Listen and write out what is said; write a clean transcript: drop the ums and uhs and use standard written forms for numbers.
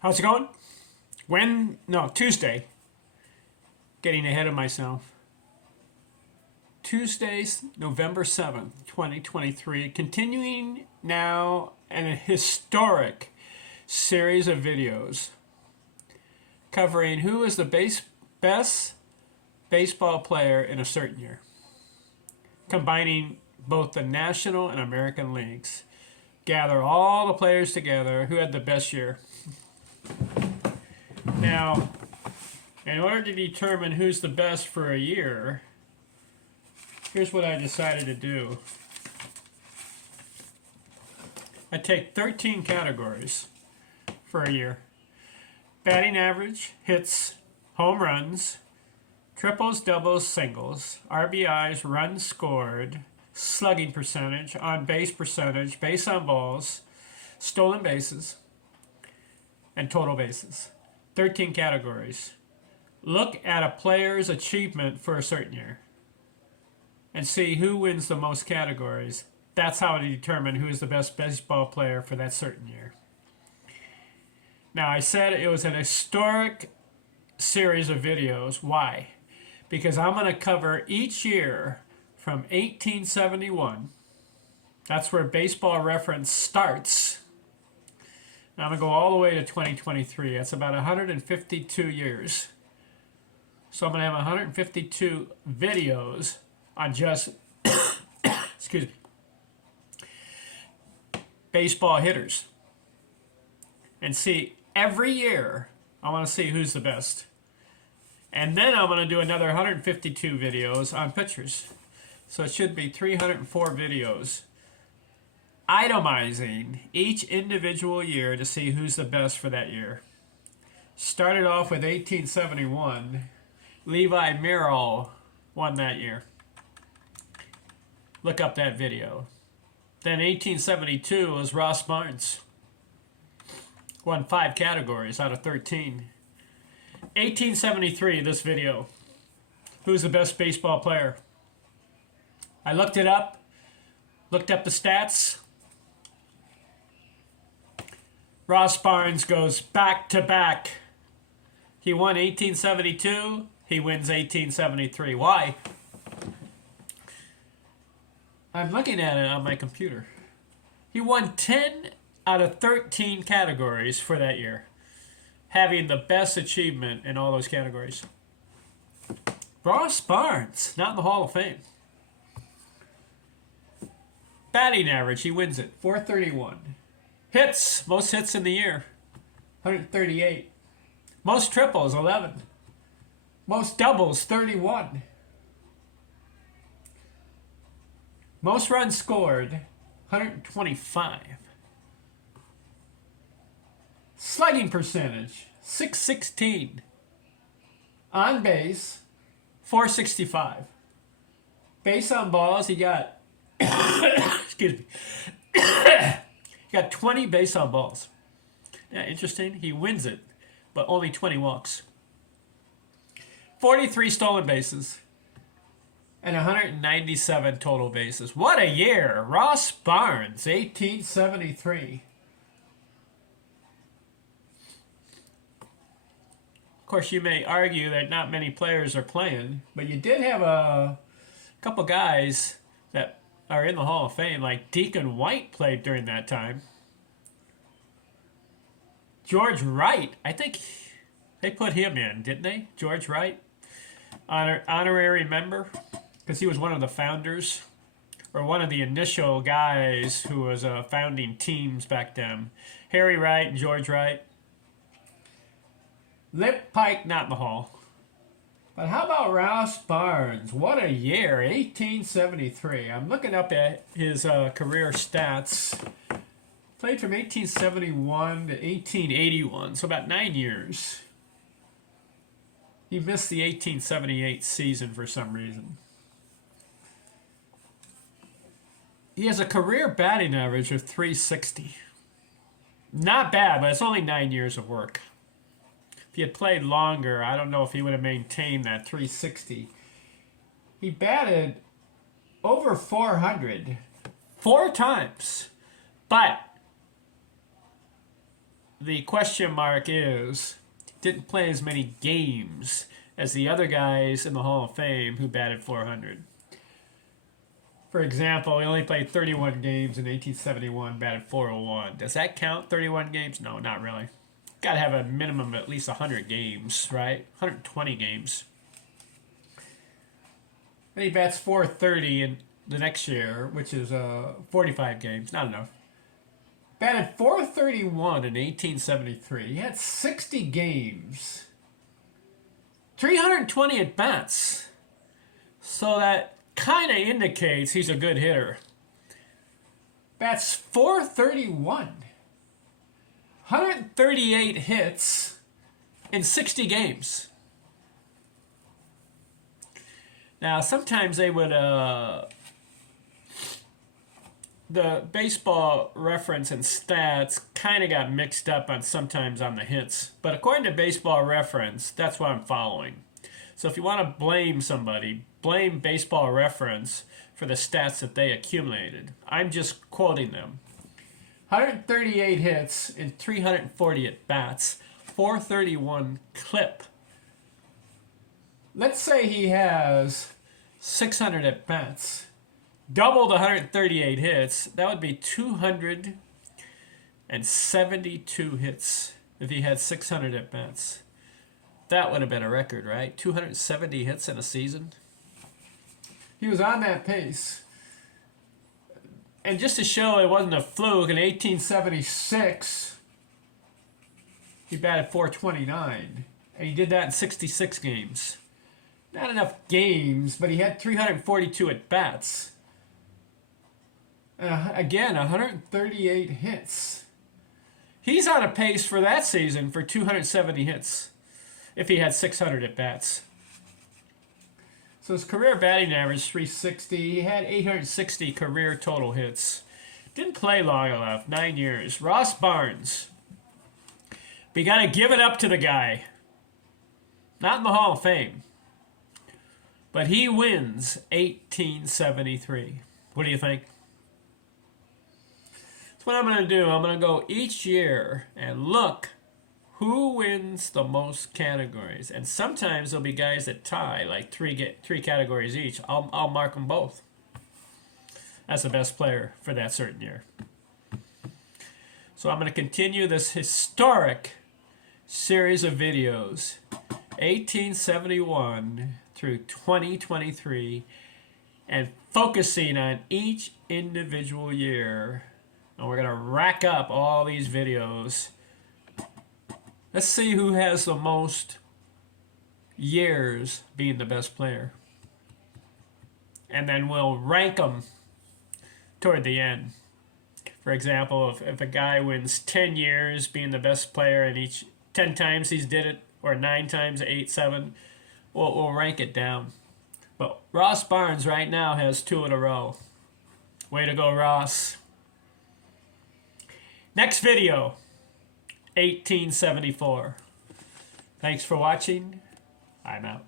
How's it going? Tuesday. Getting ahead of myself. Tuesday's November 7th, 2023. Continuing now a historic series of videos covering who is the best baseball player in a certain year. Combining both the National and American leagues. Gather all the players together who had the best year. Now, in order to determine who's the best for a year, here's what I decided to do. I take 13 categories for a year. Batting average, hits, home runs, triples, doubles, singles, RBIs, runs scored, slugging percentage, on-base percentage, base on balls, stolen bases, and total bases. 13 categories. Look at a player's achievement for a certain year and see who wins the most categories. That's how to determine who is the best baseball player for that certain year. Now, I said it was an historic series of videos. Why? Because I'm going to cover each year from 1871. That's where Baseball Reference starts. And I'm going to go all the way to 2023. That's about 152 years. So I'm going to have 152 videos on just, excuse me, baseball hitters. And see, every year, I want to see who's the best. And then I'm going to do another 152 videos on pitchers. So it should be 304 videos itemizing each individual year to see who's the best for that year. Started off with 1871. Levi Merrill won that year. Look up that video. Then 1872 was Ross Barnes. Won 5 categories out of 13. 1873, this video. Who's the best baseball player? I looked it up. Looked up the stats. Ross Barnes goes back to back. He won 1872. He wins 1873. Why? I'm looking at it on my computer. He won 10 out of 13 categories for that year, having the best achievement in all those categories. Ross Barnes, not in the Hall of Fame. Batting average, he wins it, 431. Hits, most hits in the year, 138. Most triples, 11. Most doubles, 31. Most runs scored, 125. Slugging percentage, 616. On base, 465. Base on balls, he got, excuse me, he got 20 base on balls. Yeah, interesting. He wins it, but only 20 walks. 43 stolen bases and 197 total bases. What a year! Ross Barnes, 1873. Of course, you may argue that not many players are playing, but you did have a couple guys that are in the Hall of Fame, like Deacon White played during that time. George Wright, I think they put him in, didn't they? George Wright, honorary member, because he was one of the founders, or one of the initial guys who was founding teams back then. Harry Wright and George Wright. Lip Pike, not in the Hall. But how about Ross Barnes? What a year, 1873. I'm looking up at his career stats. Played from 1871 to 1881, so about 9 years. He missed the 1878 season for some reason. He has a career batting average of 360. Not bad, but it's only 9 years of work. If he had played longer, I don't know if he would have maintained that 360. He batted over 400 4 times, but the question mark is, didn't play as many games as the other guys in the Hall of Fame who batted 400. For example, he only played 31 games in 1871, batted 401. Does that count, 31 games? No, not really. Got to have a minimum of at least 100 games, right? 120 games. Then he bats 430 in the next year, which is 45 games. Not enough. Batted 431 in 1873. He had 60 games. 320 at bats. So that kind of indicates he's a good hitter. Bats 431. 138 hits in 60 games. Now, sometimes they would, the baseball reference and stats kind of got mixed up on sometimes on the hits. But according to baseball reference, that's what I'm following. So if you want to blame somebody, blame baseball reference for the stats that they accumulated. I'm just quoting them. 138 hits in 340 at bats, 431 clip. Let's say he has 600 at bats. Double the 138 hits, that would be 272 hits if he had 600 at bats. That would have been a record, right? 270 hits in a season. He was on that pace. And just to show it wasn't a fluke, in 1876, he batted 429. And he did that in 66 games. Not enough games, but he had 342 at bats. Again, 138 hits. He's on a pace for that season for 270 hits if he had 600 at bats. So his career batting average 360. He had 860 career total hits. Didn't play long enough, 9 years. Ross Barnes. But you got to give it up to the guy. Not in the Hall of Fame. But he wins 1873. What do you think? That's what I'm going to do. I'm going to go each year and look who wins the most categories. And sometimes there'll be guys that tie, like three categories each. I'll mark them both as the best player for that certain year. So I'm going to continue this historic series of videos, 1871 through 2023, and focusing on each individual year. And we're going to rack up all these videos. Let's see who has the most years being the best player. And then we'll rank them toward the end. For example, if a guy wins 10 years being the best player and each 10 times he's did it, or 9 times, 8, 7, we'll rank it down. But Ross Barnes right now has 2 in a row. Way to go, Ross. Next video. 1874. Thanks for watching. I'm out.